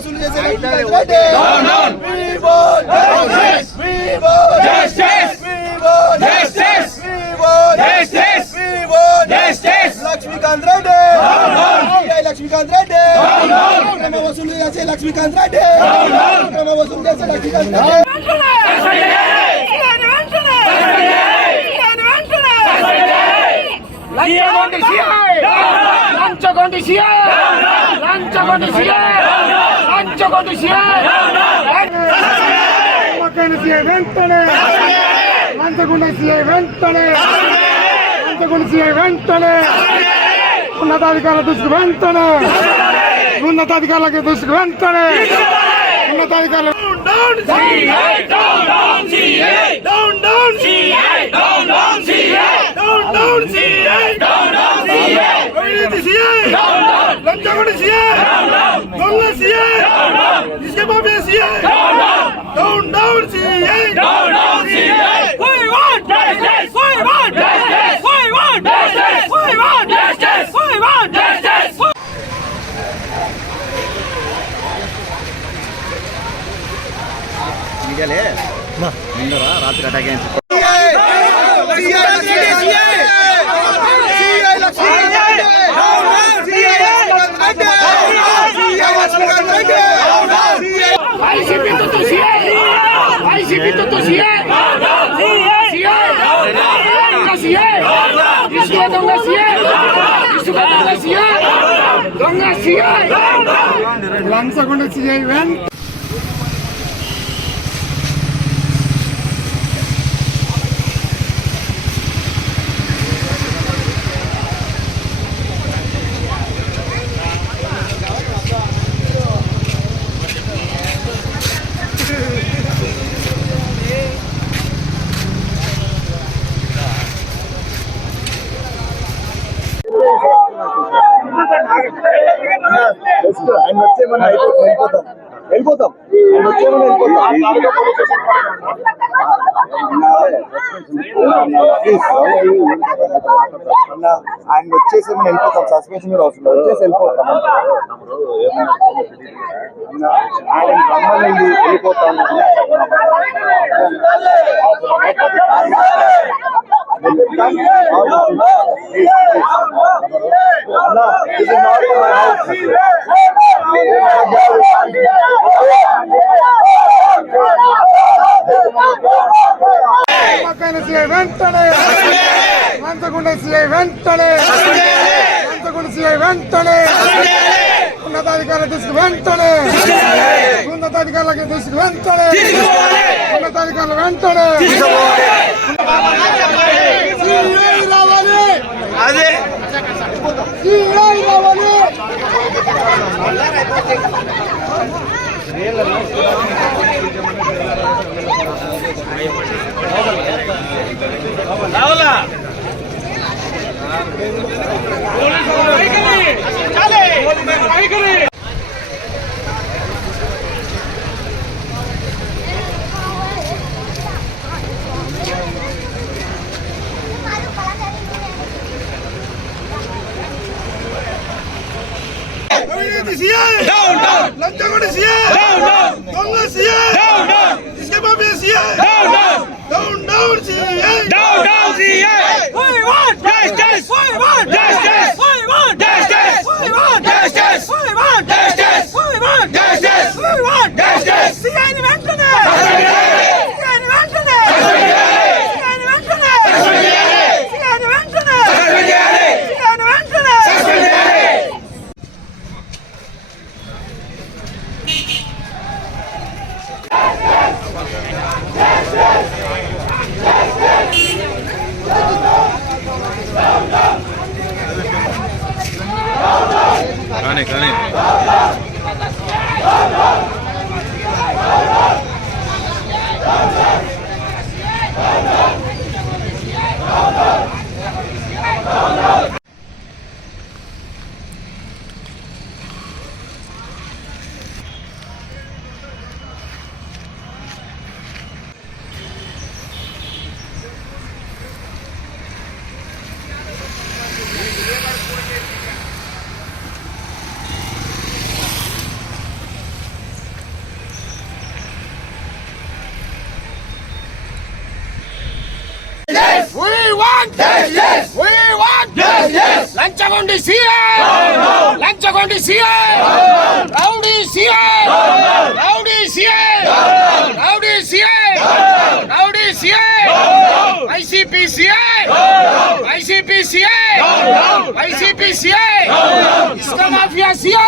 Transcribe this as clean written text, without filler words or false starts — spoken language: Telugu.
వసూలు చేసే Lakshmikanth Reddy. We want justice. We want justice. We want justice. We want justice. We want justice. Lakshmikanth Reddy. Lakshmikanth Reddy. అక్రమ వసూలు చేసే లక్ష్మీకాంత్ రెడ్డి. అక్రమ వసూలు చేసే లక్ష్మీకాంత్ రెడ్డి. ఉన్నతాధికారుల దృష్టికి వెంటనే ఉన్నతాధికారులకి దృష్టికి వెంటనే ఉన్నతాధికారులు రాత్రి అటాక్ లంచగొండ సిఐ వెంట ఆయన వచ్చేమన్నా వెళ్ళిపోతాం ఆయన వచ్చేమన్నా ఆయన వచ్చేసేమని వెళ్ళిపోతాం. సస్పెన్షన్ కూడా అవసరం వచ్చేసి వెళ్ళిపోతాం. ఆయన రమ్మనండి వెళ్ళిపోతాము. వెంటనే మంచకొండ సిఐ వెంటనే మంచకొండ సిఐ వెంటనే ఉన్నతాధికారుల దృష్టికి వెంటనే ఉన్నతాధికారులకి దృష్టికి వెంటనే ఉన్నతాధికారులు వెంటనే రావాలి అదే రావాలి రావాలా లంచగొండ సీఐ దొంగ సీఐ ఇసుక mafia CI down down CI down CI we want justice we want justice we want justice we want justice we want justice we want justice we want justice CI ని వెంటనే సీఐ ని వెంటనే సీఐ ని వెంటనే సీఐ ని వెంటనే సీఐ ని వెంటనే కానీ లంచగొండి సీఐ లంచగొండి CI rowdy CI rowdy CI rowdy CI rowdy CI YCP CI YCP CI YCP CI ఇసుక మాఫియా సీఐ